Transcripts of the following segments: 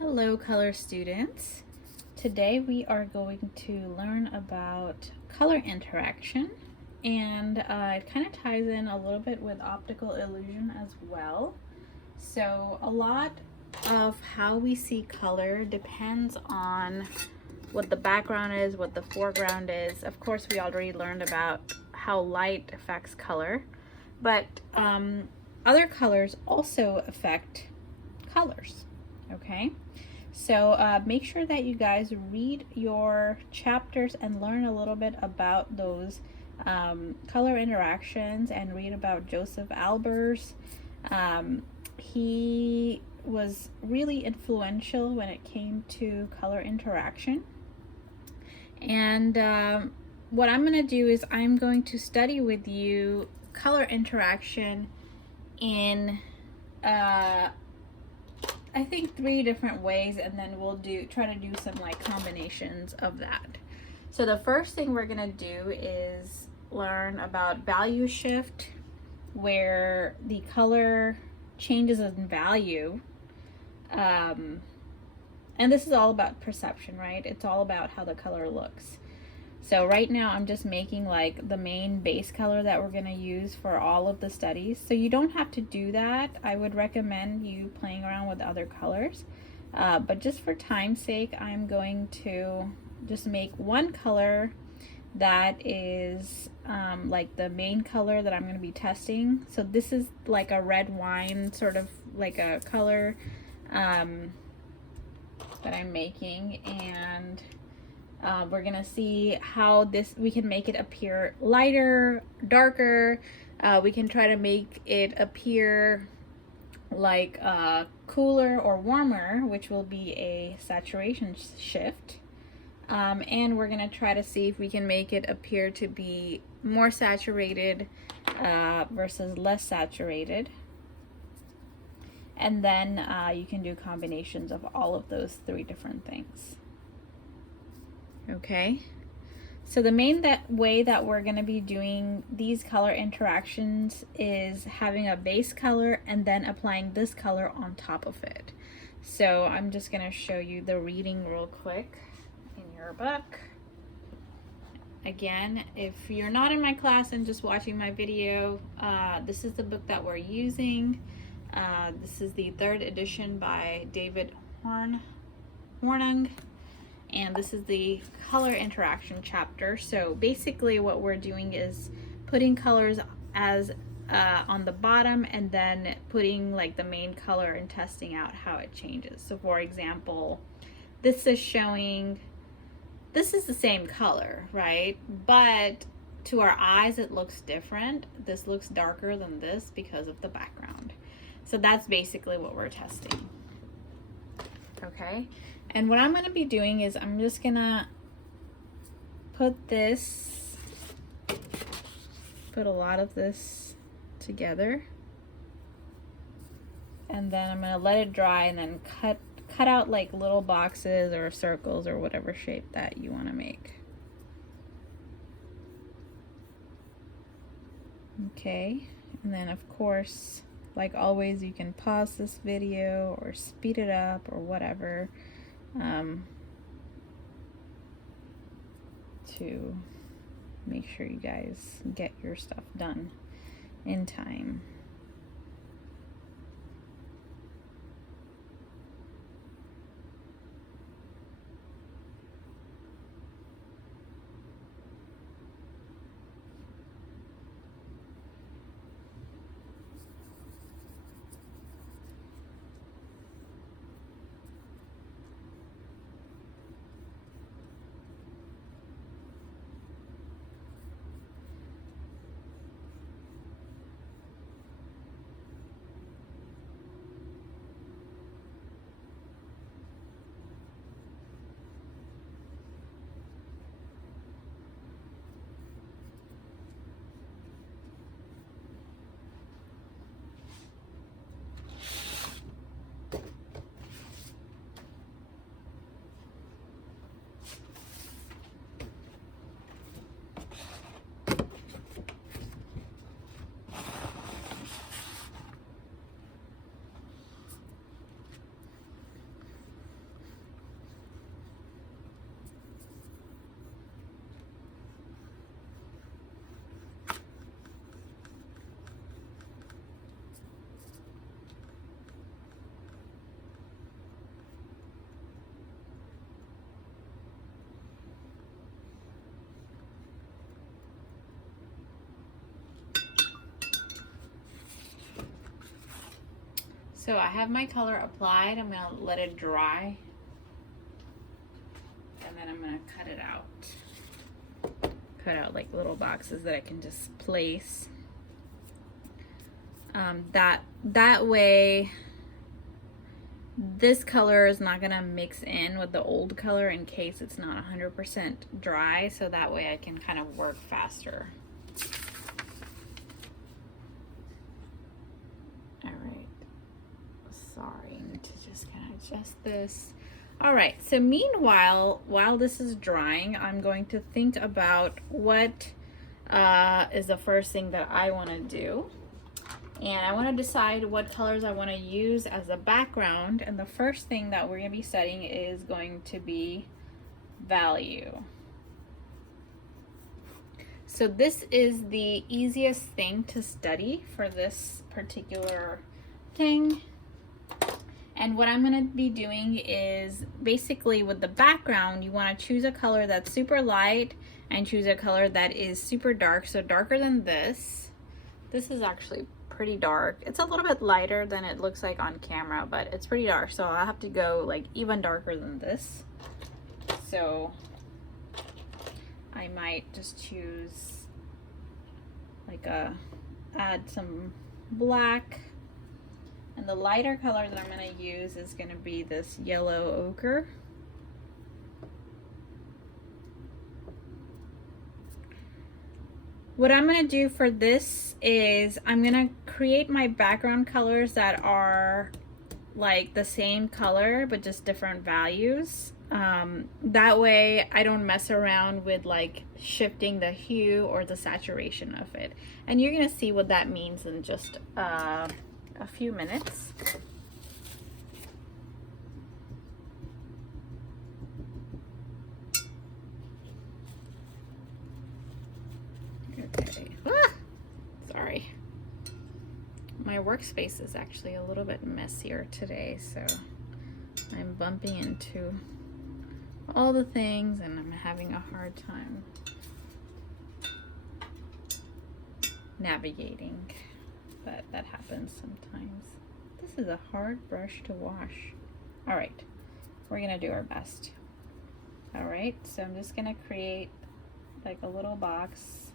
Hello, color students. Today we are going to learn about color interaction, and it kind of ties in a little bit with optical illusion as well. So a lot of how we see color depends on what the background is, what the foreground is. Of course, we already learned about how light affects color, but other colors also affect colors, okay? So make sure that you guys read your chapters and learn a little bit about those color interactions and read about Joseph Albers. He was really influential when it came to color interaction. And what I'm going to do is I'm going to study with you color interaction in I think 3 different ways, and then we'll try to do some like combinations of that. So the first thing we're gonna do is learn about value shift, where the color changes in value. And this is all about perception, right? It's all about how the color looks. So right now I'm just making like the main base color that we're going to use for all of the studies. So you don't have to do that. I would recommend you playing around with other colors. But just for time's sake, I'm going to just make one color that is like the main color that I'm going to be testing. So this is like a red wine, sort of like a color that I'm making, and we're gonna see how we can make it appear lighter, darker. We can try to make it appear like cooler or warmer, which will be a saturation shift. And we're gonna try to see if we can make it appear to be more saturated versus less saturated. And then you can do combinations of all of those 3 different things. Okay, so the main way that we're going to be doing these color interactions is having a base color and then applying this color on top of it. So I'm just going to show you the reading real quick in your book. Again, if you're not in my class and just watching my video, this is the book that we're using. This is the 3rd edition by David Hornung. And this is the color interaction chapter. So basically what we're doing is putting colors as on the bottom, and then putting like the main color and testing out how it changes. So for example, this is showing, this is the same color, right? But to our eyes it looks different. This looks darker than this because of the background. So that's basically what we're testing. Okay. And what I'm going to be doing is I'm just going to put a lot of this together. And then I'm going to let it dry and then cut out like little boxes or circles or whatever shape that you want to make. Okay. And then of course, like always, you can pause this video or speed it up or whatever. To make sure you guys get your stuff done in time. So I have my color applied. I'm gonna let it dry. And then I'm gonna cut it out. Cut out like little boxes that I can just place. That way this color is not gonna mix in with the old color in case it's not 100% dry, so that way I can kind of work faster. All right, sorry, I need to just kind of adjust this. All right, so meanwhile, while this is drying, I'm going to think about what is the first thing that I want to do. And I want to decide what colors I want to use as a background. And the first thing that we're going to be studying is going to be value. So this is the easiest thing to study for this particular thing. And what I'm going to be doing is basically with the background, you want to choose a color that's super light and choose a color that is super dark. So darker than this. This is actually pretty dark. It's a little bit lighter than it looks like on camera, but it's pretty dark. So I'll have to go like even darker than this. So I might just choose like add some black. And the lighter color that I'm going to use is going to be this yellow ochre. What I'm going to do for this is I'm going to create my background colors that are like the same color but just different values. That way I don't mess around with like shifting the hue or the saturation of it. And you're going to see what that means in just a few minutes. Okay. Ah! Sorry. My workspace is actually a little bit messier today, so I'm bumping into all the things and I'm having a hard time navigating, but that happens sometimes. This is a hard brush to wash. All right, we're gonna do our best. All right, so I'm just gonna create like a little box.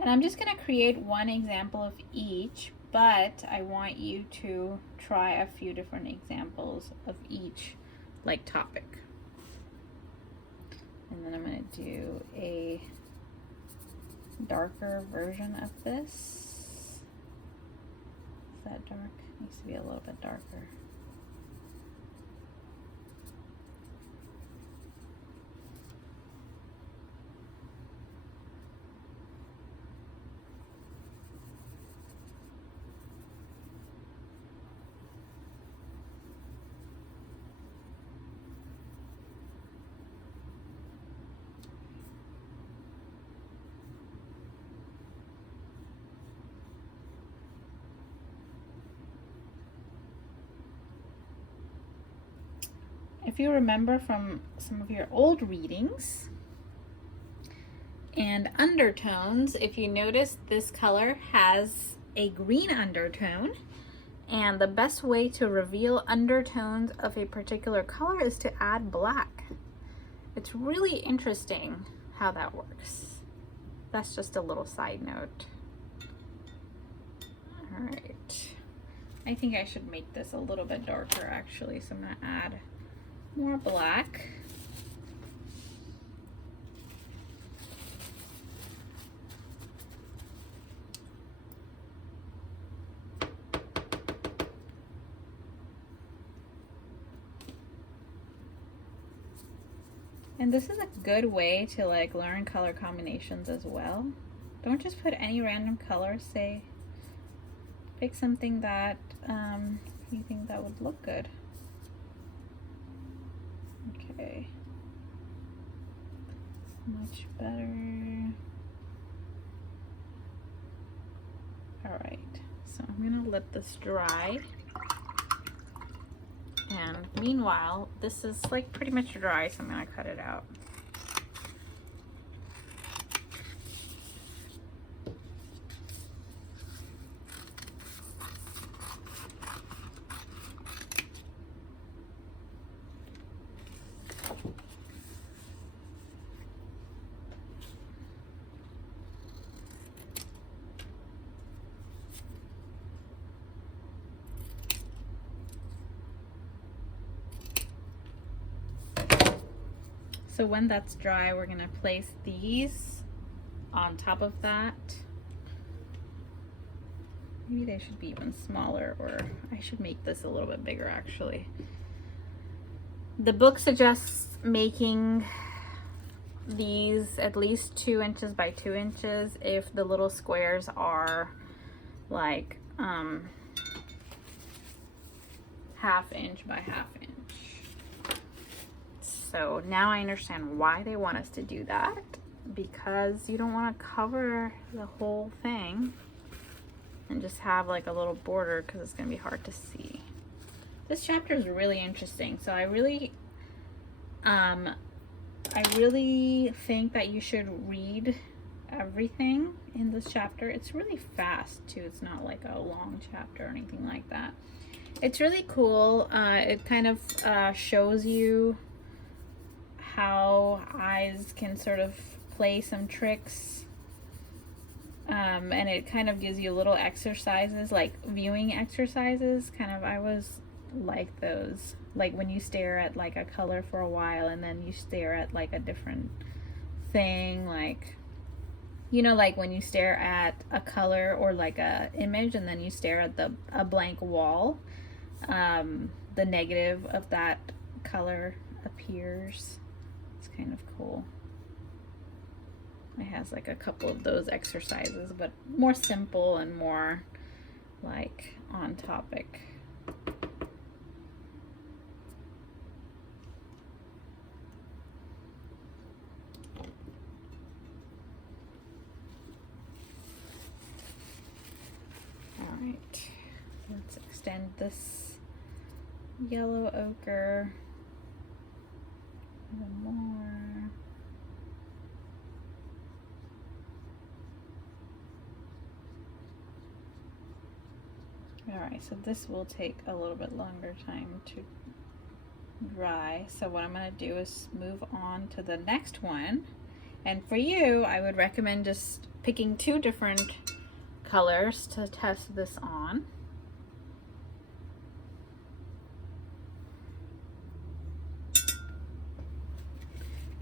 And I'm just going to create one example of each, but I want you to try a few different examples of each like topic. And then I'm going to do a darker version of this. Is that dark? It needs to be a little bit darker. If you remember from some of your old readings and undertones, if you notice this color has a green undertone, and the best way to reveal undertones of a particular color is to add black. It's really interesting how that works. That's just a little side note. All right. I think I should make this a little bit darker actually, so I'm gonna add more black. And this is a good way to like learn color combinations as well. Don't just put any random color. Say, pick something that you think that would look good. Okay, much better. All right, so I'm gonna let this dry. And meanwhile, this is like pretty much dry, so I'm gonna cut it out. So when that's dry, we're gonna place these on top of that. Maybe they should be even smaller, or I should make this a little bit bigger actually. The book suggests making these at least 2 inches by 2 inches if the little squares are like ½ inch by ½ inch. So now I understand why they want us to do that, because you don't want to cover the whole thing and just have like a little border, because it's going to be hard to see. This chapter is really interesting, so I really think that you should read everything in this chapter. It's really fast too. It's not like a long chapter or anything like that. It's really cool. It kind of shows you how eyes can sort of play some tricks. And it kind of gives you little exercises, like viewing exercises. Kind of, I always like those. Like when you stare at like a color for a while and then you stare at like a different thing, like, you know, like when you stare at a color or like a image and then you stare at a blank wall, the negative of that color appears. It's kind of cool. It has like a couple of those exercises, but more simple and more like on topic. Alright, let's extend this yellow ochre a little more. Alright, so this will take a little bit longer time to dry. So what I'm going to do is move on to the next one. And for you, I would recommend just picking 2 different colors to test this on.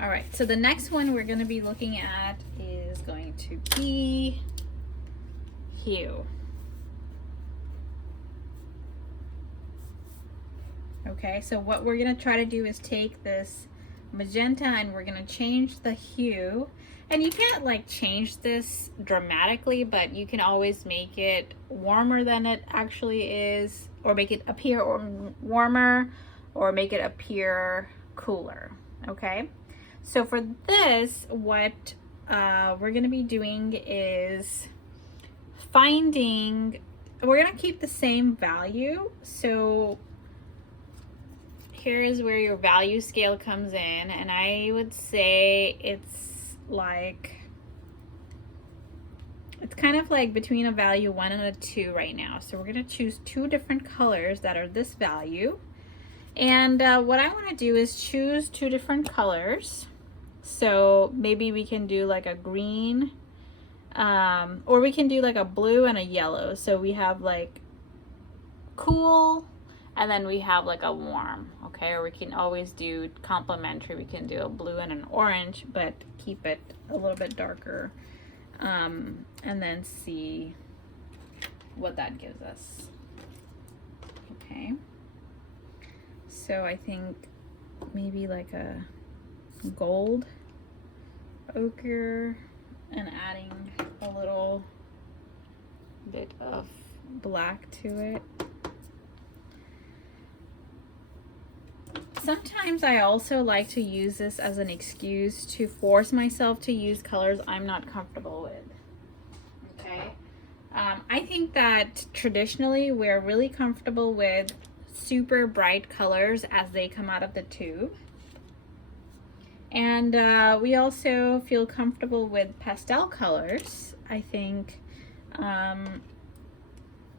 Alright, so the next one we're going to be looking at is going to be hue. Okay, so what we're going to try to do is take this magenta and we're going to change the hue. And you can't like change this dramatically, but you can always make it warmer than it actually is, or make it appear warmer, or make it appear cooler. Okay, so for this, what we're going to be doing is finding, we're going to keep the same value. So here's where your value scale comes in, and I would say it's kind of like between a value 1 and a 2 right now. So we're going to choose 2 different colors that are this value, and what I want to do is choose 2 different colors. So maybe we can do like a green, or we can do like a blue and a yellow. So we have like cool, and then we have like a warm, okay? Or we can always do complementary. We can do a blue and an orange, but keep it a little bit darker, and then see what that gives us. Okay, so I think maybe like a gold ochre and adding a little bit of black to it. Sometimes I also like to use this as an excuse to force myself to use colors I'm not comfortable with. Okay, I think that traditionally we're really comfortable with super bright colors as they come out of the tube, and we also feel comfortable with pastel colors. I think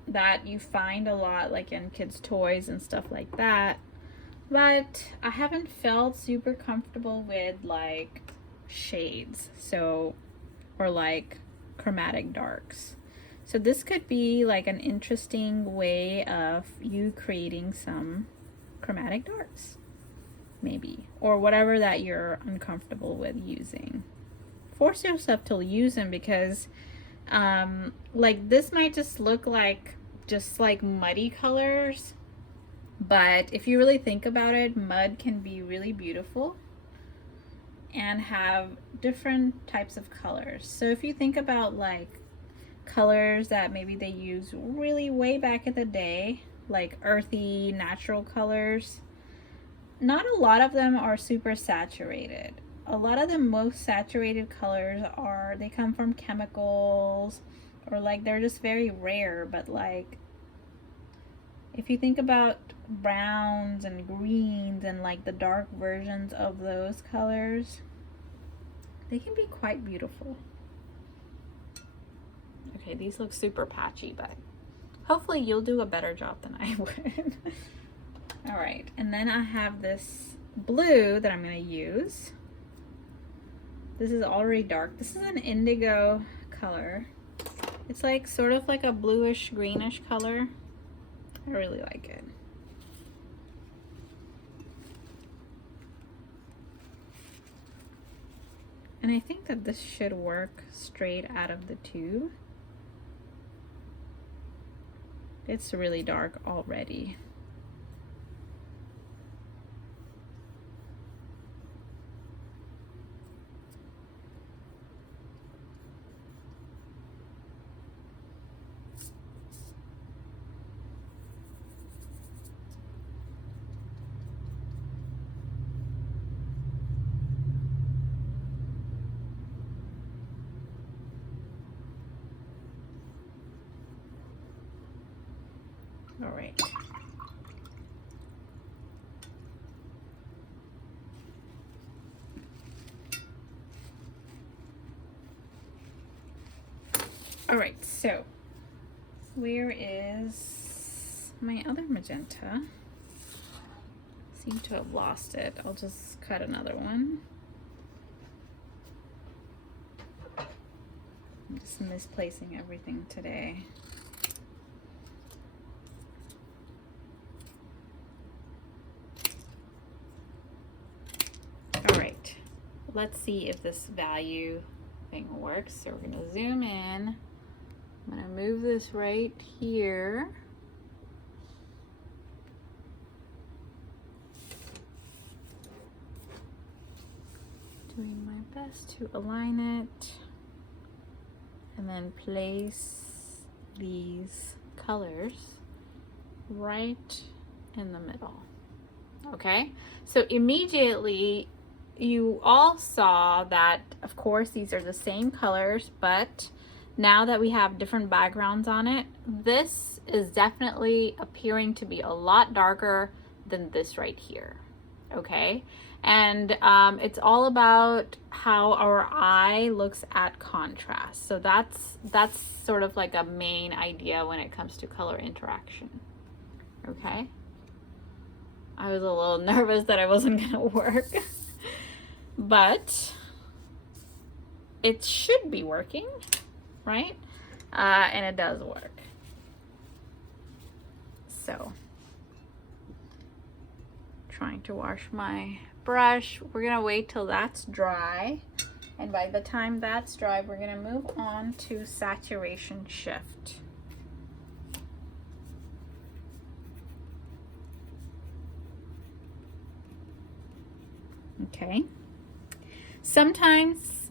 that you find a lot like in kids' toys and stuff like that. But I haven't felt super comfortable with like shades, so, or like chromatic darks. So this could be like an interesting way of you creating some chromatic darks. maybe, or whatever that you're uncomfortable with using. Force yourself to use them, because like this might just look like muddy colors, but if you really think about it, mud can be really beautiful and have different types of colors. So if you think about like colors that maybe they used really way back in the day, like earthy, natural colors, not a lot of them are super saturated. A lot of the most saturated colors they come from chemicals, or like they're just very rare. But like if you think about browns and greens and like the dark versions of those colors, they can be quite beautiful. Okay, these look super patchy, but hopefully you'll do a better job than I would. All right, and then I have this blue that I'm gonna use. This is already dark. This is an indigo color. It's like sort of like a bluish greenish color. I really like it. And I think that this should work straight out of the tube. It's really dark already. All right. All right, so where is my other magenta? Seem to have lost it. I'll just cut another one. I'm just misplacing everything today. All right, let's see if this value thing works. So we're gonna zoom in. I'm gonna move this right here. Doing my best to align it, and then place these colors right in the middle. Okay, so immediately you all saw that, of course, these are the same colors, but now that we have different backgrounds on it, this is definitely appearing to be a lot darker than this right here. Okay, and it's all about how our eye looks at contrast. So that's sort of like a main idea when it comes to color interaction. Okay, I was a little nervous that it wasn't gonna work, but it should be working, right? And it does work. So, trying to wash my brush. We're gonna wait till that's dry, and by the time that's dry, we're gonna move on to saturation shift. Okay, sometimes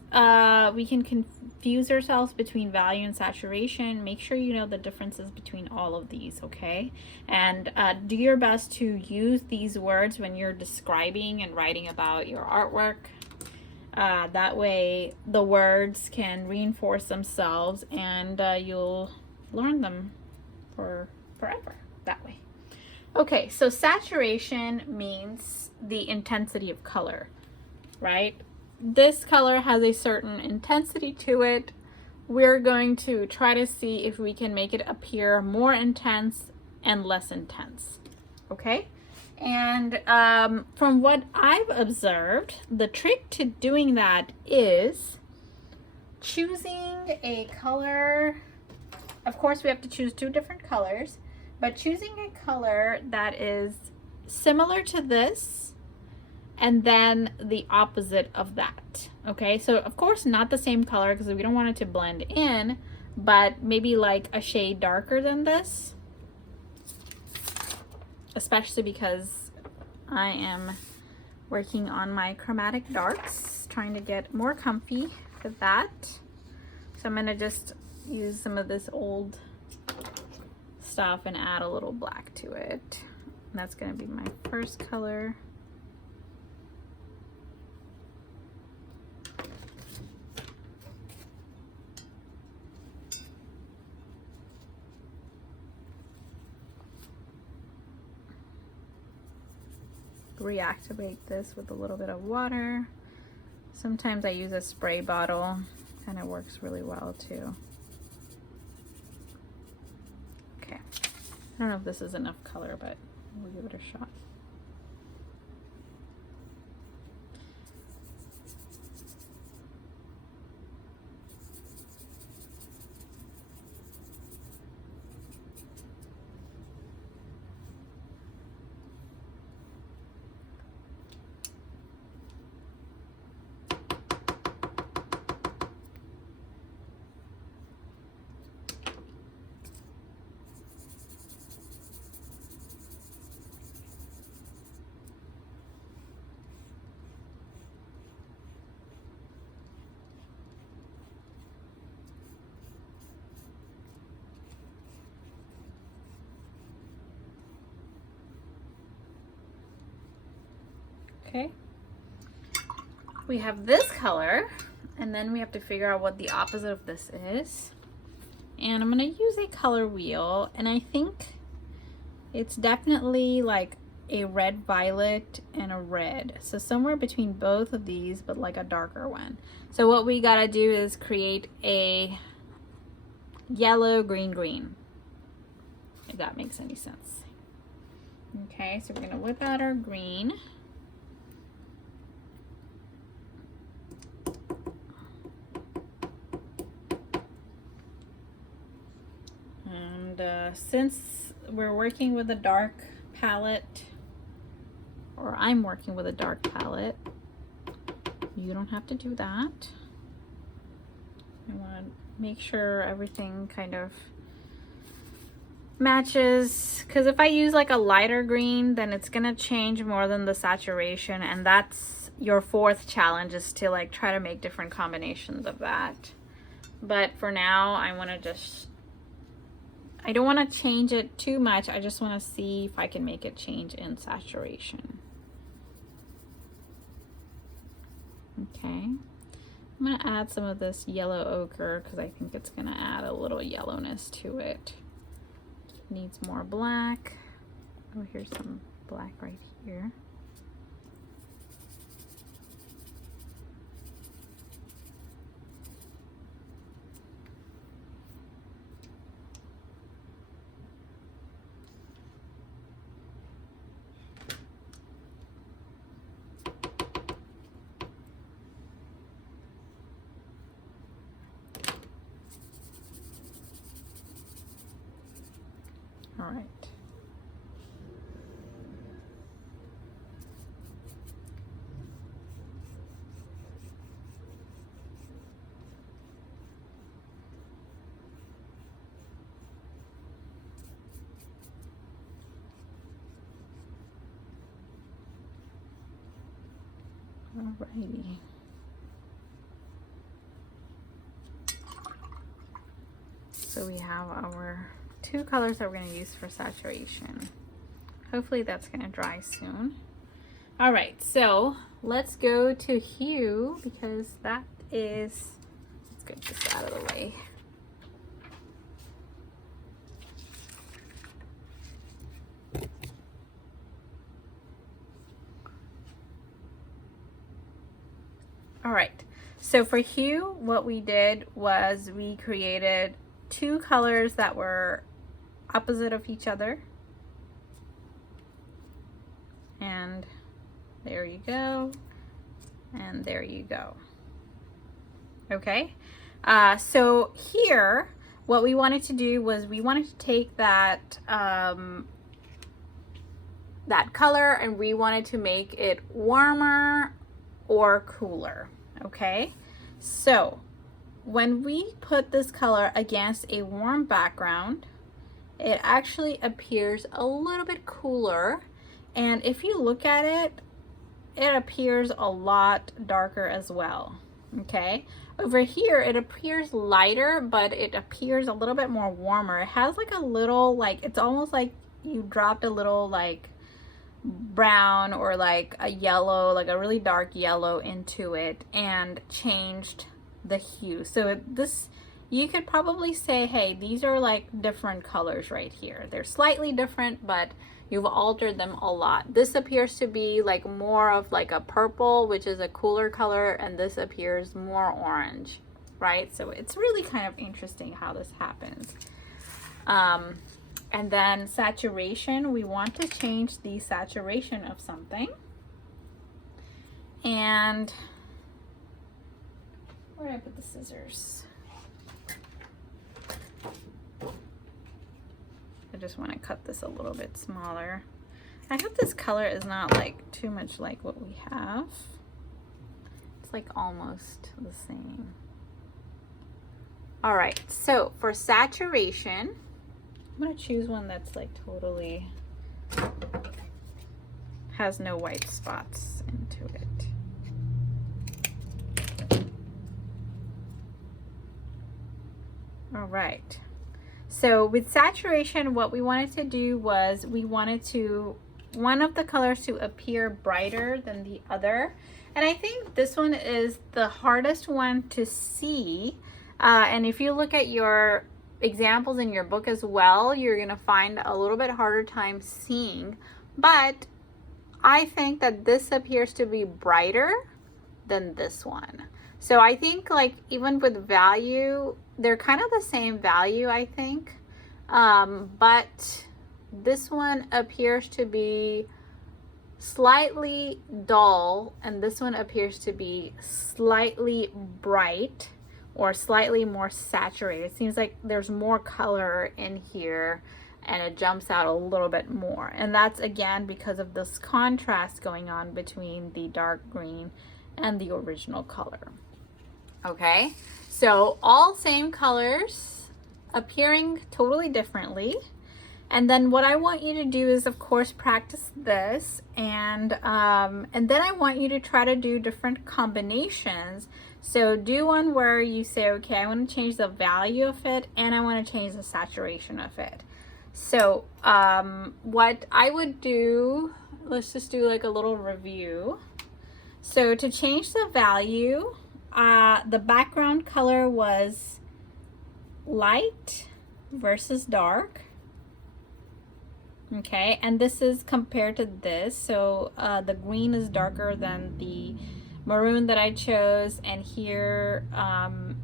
we can confuse ourselves between value and saturation. Make sure you know the differences between all of these, okay? And do your best to use these words when you're describing and writing about your artwork. That way the words can reinforce themselves, and you'll learn them for forever that way. Okay, so saturation means the intensity of color, right? This color has a certain intensity to it. We're going to try to see if we can make it appear more intense and less intense, okay? And from what I've observed, the trick to doing that is choosing a color. Of course, we have to choose two different colors, but choosing a color that is similar to this, and then the opposite of that. Okay, so of course not the same color because we don't want it to blend in, but maybe like a shade darker than this, especially because I am working on my chromatic darks, trying to get more comfy with that. So I'm gonna just use some of this old stuff and add a little black to it. And that's gonna be my first color. Reactivate this with a little bit of water. Sometimes I use a spray bottle and it works really well too. Okay, I don't know if this is enough color, but we'll give it a shot. Okay, we have this color, and then we have to figure out what the opposite of this is. And I'm gonna use a color wheel, and I think it's definitely like a red violet and a red, so somewhere between both of these, but like a darker one. So what we gotta do is create a yellow green green, if that makes any sense. Okay, so we're gonna whip out our green. Since we're working with a dark palette, or I'm working with a dark palette, you don't have to do that. I want to make sure everything kind of matches, because if I use like a lighter green, then it's gonna change more than the saturation, and that's your fourth challenge, is to like try to make different combinations of that. But for now, I want to just, I don't want to change it too much. I just want to see if I can make it change in saturation. Okay, I'm going to add some of this yellow ochre because I think it's going to add a little yellowness to it. It needs more black. Oh, here's some black right here. All right. Alrighty. So we have our two colors that we're going to use for saturation. Hopefully that's going to dry soon. All right, so let's go to hue, because that is, let's get this out of the way. All right, so for hue, what we did was we created two colors that were opposite of each other. And there you go. And there you go. Okay, so here, what we wanted to do was we wanted to take that that color and we wanted to make it warmer or cooler, okay? So when we put this color against a warm background, it actually appears a little bit cooler. And if you look at it, it appears a lot darker as well, okay? Over here, it appears lighter, but it appears a little bit more warmer. It has like a little, like, it's almost like you dropped a little like brown or like a yellow, like a really dark yellow into it and changed the hue. So this, you could probably say, hey, these are like different colors right here. They're slightly different, but you've altered them a lot. This appears to be like more of like a purple, which is a cooler color, and this appears more orange, right? So it's really kind of interesting how this happens. And then saturation, we want to change the saturation of something. And where did I put the scissors? I just want to cut this a little bit smaller. I hope this color is not like too much like what we have. It's like almost the same. All right, so for saturation, I'm gonna choose one that's like totally has no white spots into it. All right. So with saturation, what we wanted to do was we wanted to, one of the colors to appear brighter than the other. And I think this one is the hardest one to see. And if you look at your examples in your book as well, you're gonna find a little bit harder time seeing. But I think that this appears to be brighter than this one. So I think like even with value, they're kind of the same value, I think. But this one appears to be slightly dull, and this one appears to be slightly bright or slightly more saturated. It seems like there's more color in here and it jumps out a little bit more. And that's again because of this contrast going on between the dark green and the original color. Okay, so all same colors appearing totally differently. And then what I want you to do is, of course, practice this, and then I want you to try to do different combinations. So do one where you say, okay, I want to change the value of it and I want to change the saturation of it. So what I would do, let's just do like a little review. So to change the value, the background color was light versus dark. Okay, and this is compared to this. So the green is darker than the maroon that I chose, and here and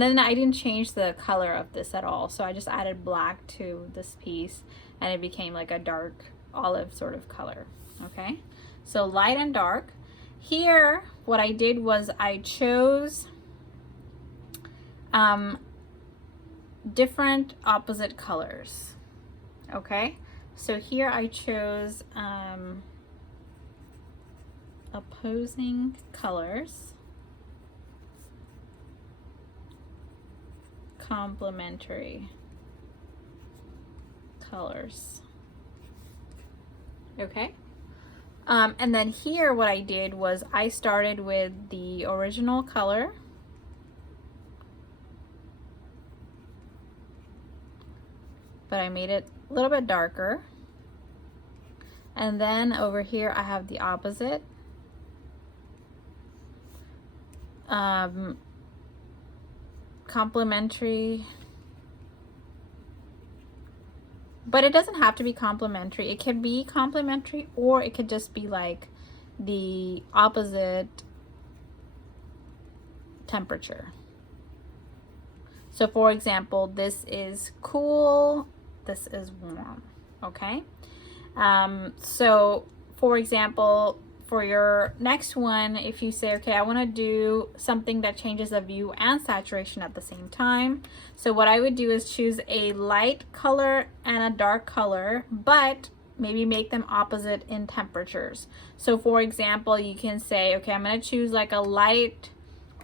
then I didn't change the color of this at all, so I just added black to this piece and it became like a dark olive sort of color. Okay, so light and dark. Here what I did was I chose different opposite colors. Okay, so here I chose opposing colors, complementary colors. Okay, and then here what I did was I started with the original color, but I made it a little bit darker. And then over here I have the opposite. Complementary, but it doesn't have to be complementary. It can be complementary, or it could just be like the opposite temperature. So for example, this is cool, this is warm. Okay, so for example, for your next one, if you say, okay, I want to do something that changes the view and saturation at the same time. So what I would do is choose a light color and a dark color, but maybe make them opposite in temperatures. So for example, you can say, okay, I'm going to choose like a light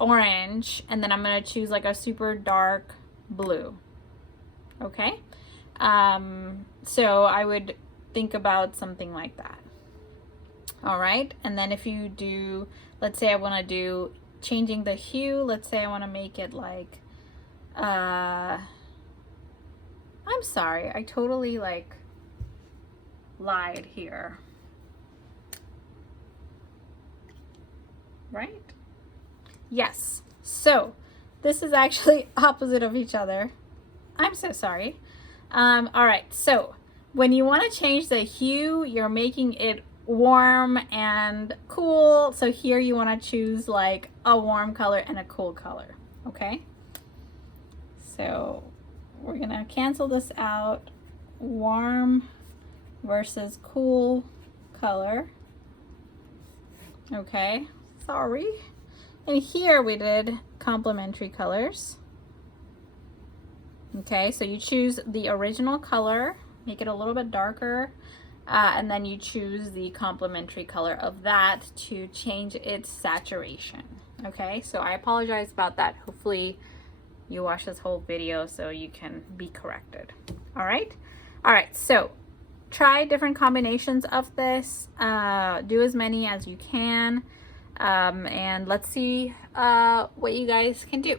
orange, and then I'm going to choose like a super dark blue. Okay. So I would think about something like that. All right. And then if you do, let's say I want to do changing the hue. Let's say I want to make it like, I'm sorry, I totally like lied here. Right? Yes. So this is actually opposite of each other. I'm so sorry. All right. So when you want to change the hue, you're making it warm and cool. So here you want to choose like a warm color and a cool color. Okay. So we're going to cancel this out. Warm versus cool color. Okay. Sorry. And here we did complementary colors. Okay, so you choose the original color, make it a little bit darker, and then you choose the complementary color of that to change its saturation. Okay, so I apologize about that. Hopefully you watch this whole video so you can be corrected. All right, so try different combinations of this. Do as many as you can, and let's see what you guys can do.